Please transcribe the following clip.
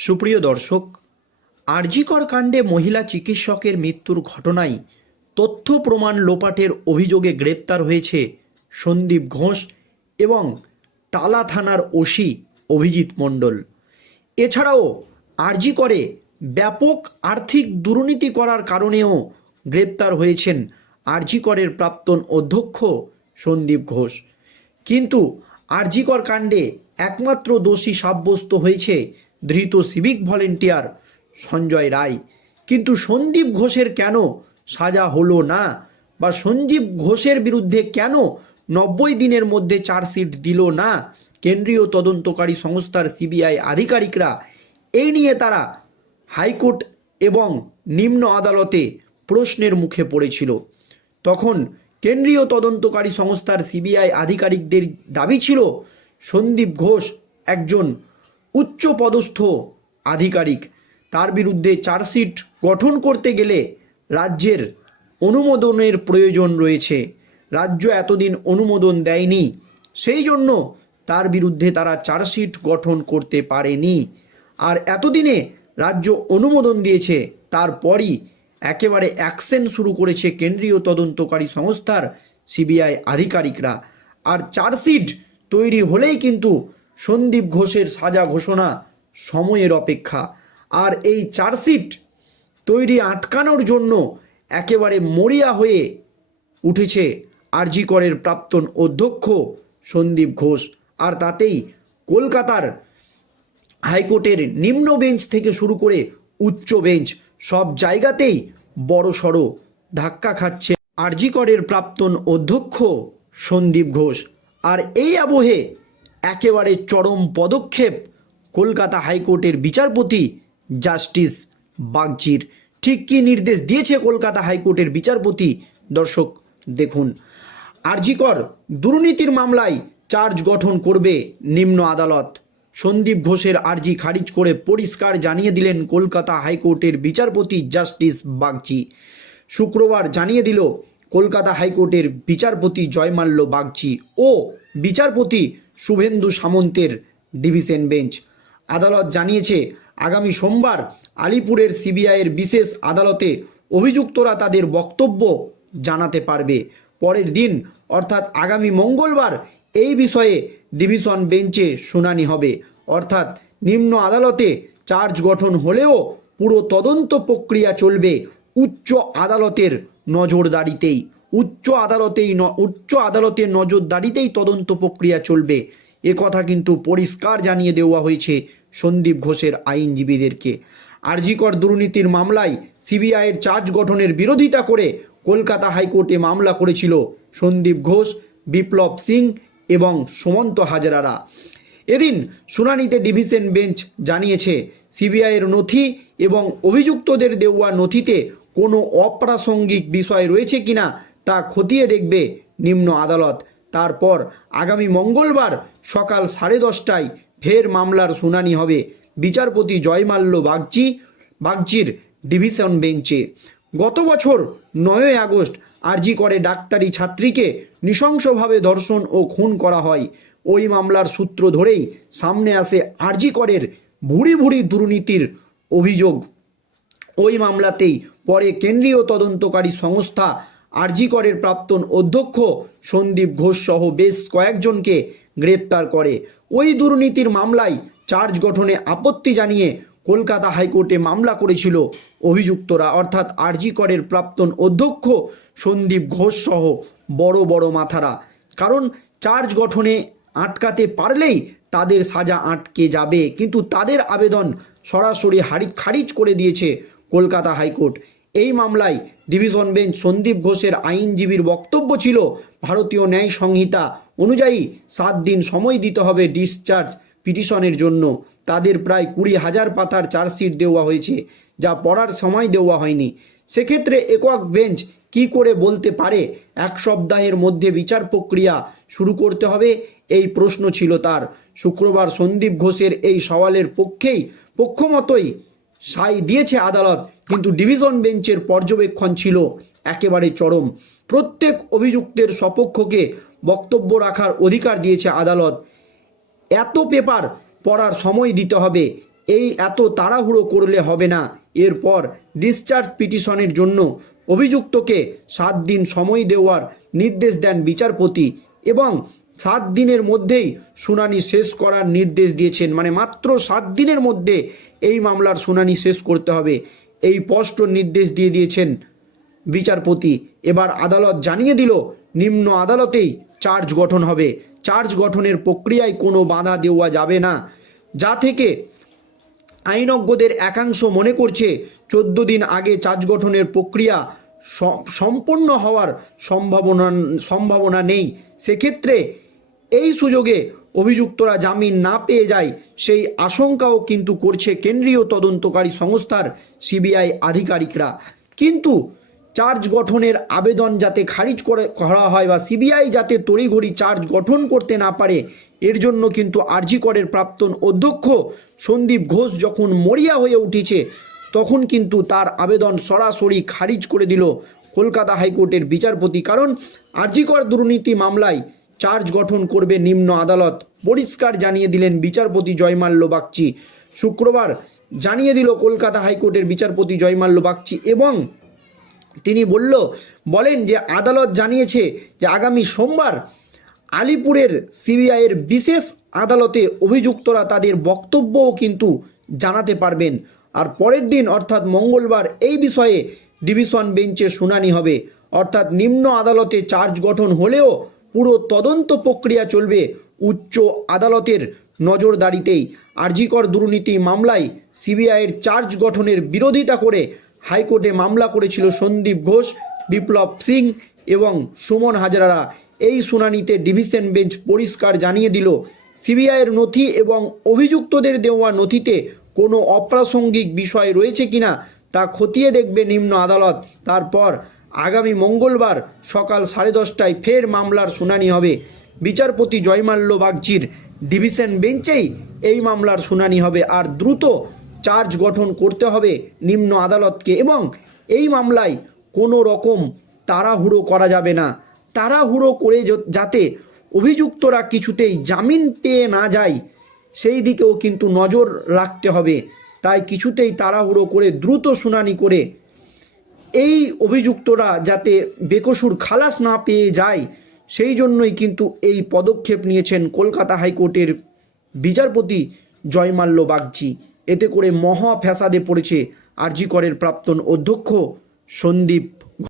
সুপ্রিয় দর্শক, আরজিকর কাণ্ডে মহিলা চিকিৎসকের মৃত্যুর ঘটনায় তথ্য প্রমাণ লোপাটের অভিযোগে গ্রেপ্তার হয়েছে সন্দীপ ঘোষ এবং তালা থানার ওসি অভিজিৎ মণ্ডল। এছাড়াও আরজি করে ব্যাপক আর্থিক দুর্নীতি করার কারণেও গ্রেপ্তার হয়েছেন আরজিকরের প্রাক্তন অধ্যক্ষ সন্দীপ ঘোষ। কিন্তু আরজিকর কাণ্ডে একমাত্র দোষী সাব্যস্ত হয়েছে ধৃত সিভিক ভলেন্টিয়ার সঞ্জয় রায়। কিন্তু সন্দীপ ঘোষের কেন সাজা হলো না? বা সঞ্জীব ঘোষের বিরুদ্ধে কেন নব্বই দিনের মধ্যে চার্জশিট দিল না? কেন্দ্রীয় তদন্তকারী সংস্থার সিবিআই আধিকারিকরা এই নিয়ে তারা হাইকোর্ট এবং নিম্ন আদালতে প্রশ্নের মুখে পড়েছিল। তখন কেন্দ্রীয় তদন্তকারী সংস্থার সিবিআই আধিকারিকদের দাবি ছিল, সন্দীপ ঘোষ একজন উচ্চ পদস্থ আধিকারিক। তার বিরুদ্ধে চার্জশিট গঠন করতে গেলে রাজ্যের অনুমোদনের প্রয়োজন রয়েছে। রাজ্য এতদিন অনুমোদন দেয়নি, সেই জন্য তার বিরুদ্ধে তারা চার্জশিট গঠন করতে পারেনি। আর এতদিনে রাজ্য অনুমোদন দিয়েছে, তারপরই একেবারে অ্যাকশন শুরু করেছে কেন্দ্রীয় তদন্তকারী সংস্থার সিবিআই আধিকারিকরা। আর চার্জশিট তৈরি হলেই কিন্তু সন্দীপ ঘোষের সাজা ঘোষণা সময়ের অপেক্ষা। আর এই চার্জশিট তৈরি আটকানোর জন্য একেবারে মরিয়া হয়ে উঠেছে আরজি করের প্রাক্তন অধ্যক্ষ সন্দীপ ঘোষ। আর তাতেই কলকাতার হাইকোর্টের নিম্ন বেঞ্চ থেকে শুরু করে উচ্চ বেঞ্চ সব জায়গাতেই বড় সড়ো ধাক্কা খাচ্ছে আরজি করের প্রাক্তন অধ্যক্ষ সন্দীপ ঘোষ। আর এই আবহে একেবারে চরম পদক্ষেপ কলকাতা হাইকোর্টের বিচারপতি জাস্টিস বাগচির। ঠিক কী নির্দেশ দিয়েছে কলকাতা হাইকোর্টের বিচারপতি? দর্শক, দেখুন। আরজিকর দুর্নীতির মামলায় চার্জ গঠন করবে নিম্ন আদালত। সন্দীপ ঘোষের আর্জি খারিজ করে পরিষ্কার জানিয়ে দিলেন কলকাতা হাইকোর্টের বিচারপতি জাস্টিস বাগচি। শুক্রবার জানিয়ে দিল কলকাতা হাইকোর্টের বিচারপতি জয়মাল্য বাগচি ও বিচারপতি শুভেন্দু সামন্তের ডিভিশন বেঞ্চ। আদালত জানিয়েছে, আগামী সোমবার আলিপুরের সিবিআইয়ের বিশেষ আদালতে অভিযুক্তরা তাদের বক্তব্য জানাতে পারবে। পরের দিন, অর্থাৎ আগামী মঙ্গলবার, এই বিষয়ে ডিভিশন বেঞ্চে শুনানি হবে। অর্থাৎ নিম্ন আদালতে চার্জ গঠন হলেও পুরো তদন্ত প্রক্রিয়া চলবে উচ্চ আদালতের নজরদারিতেই। উচ্চ আদালতেই উচ্চ আদালতের নজরদারিতেই তদন্ত প্রক্রিয়া চলবে। এ কথা কিন্তু পরিষ্কার জানিয়ে দেওয়া হয়েছে সন্দীপ ঘোষের আইনজীবীদেরকে। আরজিকর দুর্নীতির মামলায় সিবিআইয়ের চার্জ গঠনের বিরোধিতা করে কলকাতা হাইকোর্টে মামলা করেছিল সন্দীপ ঘোষ, বিপ্লব সিং এবং সুমন্ত হাজরারা। এদিন শুনানিতে ডিভিশন বেঞ্চ জানিয়েছে, সিবিআইয়ের নথি এবং অভিযুক্তদের দেওয়া নথিতে কোনো অপ্রাসঙ্গিক বিষয় রয়েছে কিনা তা খতিয়ে দেখবে নিম্ন আদালত। তারপর আগামী মঙ্গলবার সকাল সাড়ে দশটায় ফের মামলার শুনানি হবে। বিচারপতি জয়মাল্য বাগচি, বাগচির ডিভিশন বেঞ্চে। গত বছর নয়ই আগস্ট আরজি করে ডাক্তারি ছাত্রীকে নৃশংসভাবে ধর্ষণ ও খুন করা হয়। ওই মামলার সূত্র ধরেই সামনে আসে আরজি করের ভুরি ভুরি দুর্নীতির অভিযোগ। ওই মামলাতেই পরে কেন্দ্রীয় তদন্তকারী সংস্থা আরজি করের প্রাক্তন অধ্যক্ষ সন্দীপ ঘোষ সহ বেশ কয়েকজনকে গ্রেপ্তার করে। ওই দুর্নীতির মামলায় চার্জ গঠনে আপত্তি জানিয়ে কলকাতা হাইকোর্টে মামলা করেছিল অভিযুক্তরা, অর্থাৎ আরজি করের প্রাক্তন অধ্যক্ষ সন্দীপ ঘোষ সহ বড় বড় মাথারা। কারণ চার্জ গঠনে আটকাতে পারলেই তাদের সাজা আটকে যাবে, কিন্তু তাদের আবেদন সরাসরি হারি, খারিজ করে দিয়েছে কলকাতা হাইকোর্ট। এই মামলায় ডিভিশন বেঞ্চ সন্দীপ ঘোষের আইনজীবীর বক্তব্য ছিল, ভারতীয় ন্যায় সংহিতা অনুযায়ী সাত দিন সময় দিতে হবে ডিসচার্জ পিটিশনের জন্য। তাদের প্রায় কুড়ি হাজার পাতার চার্জশিট দেওয়া হয়েছে, যা পড়ার সময় দেওয়া হয়নি। সেক্ষেত্রে একক বেঞ্চ কি করে বলতে পারে? এক সপ্তাহের মধ্যে বিচার প্রক্রিয়া শুরু করতে হবে? এই প্রশ্ন ছিল তার। শুক্রবার সন্দীপ ঘোষের এই সওয়ালের পক্ষেই পক্ষমতোই সাই দিয়েছে আদালত, কিন্তু ডিভিশন বেঞ্চের পর্যবেক্ষণ ছিল একেবারে চরম। প্রত্যেক অভিযুক্তের সপক্ষকে বক্তব্য রাখার অধিকার দিয়েছে আদালত। এত পেপার পড়ার সময় দিতে হবে, এই এত তাড়াহুড়ো করলে হবে না। এরপর ডিসচার্জ পিটিশনের জন্য অভিযুক্তকে সাত দিন সময় দেওয়ার নির্দেশ দেন বিচারপতি এবং সাত দিনের মধ্যেই শুনানি শেষ করার নির্দেশ দিয়েছেন। মানে মাত্র সাত দিনের মধ্যে এই মামলার শুনানি শেষ করতে হবে। এই স্পষ্ট নির্দেশ দিয়ে দিয়েছেন বিচারপতি। এবার আদালত জানিয়ে দিল, নিম্ন আদালতেই চার্জ গঠন হবে। চার্জ গঠনের প্রক্রিয়ায় কোনো বাধা দেওয়া যাবে না। যা থেকে আইনজ্ঞদের একাংশ মনে করছে, চোদ্দ দিন আগে চার্জ গঠনের প্রক্রিয়া স- সম্পন্ন হওয়ার সম্ভাবনা সম্ভাবনা নেই। সেক্ষেত্রে এই সুযোগে অভিযুক্তরা জামিন না পেয়ে যায়, সেই আশঙ্কাও কিন্তু করছে কেন্দ্রীয় তদন্তকারী সংস্থার সিবিআই আধিকারিকরা। কিন্তু চার্জ গঠনের আবেদন যাতে খারিজ করে, করা হয় বা সিবিআই যাতে তড়িঘড়ি চার্জ গঠন করতে না পারে, এর জন্য কিন্তু আরজি করের প্রাক্তন অধ্যক্ষ সন্দীপ ঘোষ যখন মরিয়া হয়ে উঠেছে, তখন কিন্তু তার আবেদন সরাসরি খারিজ করে দিল কলকাতা হাইকোর্টের বিচারপতি। কারণ আরজিকর দুর্নীতি মামলায় চার্জ গঠন করবে নিম্ন আদালত। পরিষ্কার জানিয়ে দিলেন বিচারপতি জয়মাল্য বাগচি। শুক্রবার জানিয়ে দিল কলকাতা হাইকোর্টের বিচারপতি জয়মাল্য বাগচি এবং তিনি বলল, বলেন যে আদালত জানিয়েছে যে আগামী সোমবার আলিপুরের সিবিআইয়ের বিশেষ আদালতে অভিযুক্তরা তাদের বক্তব্যও কিন্তু জানাতে পারবেন। আর পরের দিন অর্থাৎ মঙ্গলবার এই বিষয়ে ডিভিশন বেঞ্চে শুনানি হবে। অর্থাৎ নিম্ন আদালতে চার্জ গঠন হলেও পুরো তদন্ত প্রক্রিয়া চলবে উচ্চ আদালতের নজরদারিতেই। আরজিকর দুর্নীতি মামলায় সিবিআইয়ের চার্জ গঠনের বিরোধিতা করে হাইকোর্টে মামলা করেছিল সন্দীপ ঘোষ, বিপ্লব সিং এবং সুমন হাজরারা। এই শুনানিতে ডিভিশন বেঞ্চ পরিষ্কার জানিয়ে দিল, সিবিআইয়ের নথি এবং অভিযুক্তদের দেওয়া নথিতে কোনো অপ্রাসঙ্গিক বিষয় রয়েছে কিনা তা খতিয়ে দেখবে নিম্ন আদালত। তারপর আগামী মঙ্গলবার সকাল সাড়ে দশটায় ফের মামলার শুনানি হবে। বিচারপতি জয়মাল্য বাগচির ডিভিশন বেঞ্চেই এই মামলার শুনানি হবে আর দ্রুত চার্জ গঠন করতে হবে নিম্ন আদালতকে এবং এই মামলায় কোনো রকম তাড়াহুড়ো করা যাবে না। তাড়াহুড়ো করে যাতে অভিযুক্তরা কিছুতেই জামিন পেয়ে না যায়, সেই দিকেও কিন্তু নজর রাখতে হবে। তাই কিছুতেই তাড়াহুড়ো করে দ্রুত শুনানি করে এই অভিযুক্তরা যাতে বেকসুর খালাস না পেয়ে যায়, সেই জন্যই কিন্তু এই পদক্ষেপ নিয়েছেন কলকাতা হাইকোর্টের বিচারপতি জয়মাল্য বাগচি। এতে করে মহা ফ্যাসাদে পড়েছে আরজি করের প্রাক্তন অধ্যক্ষ সন্দীপ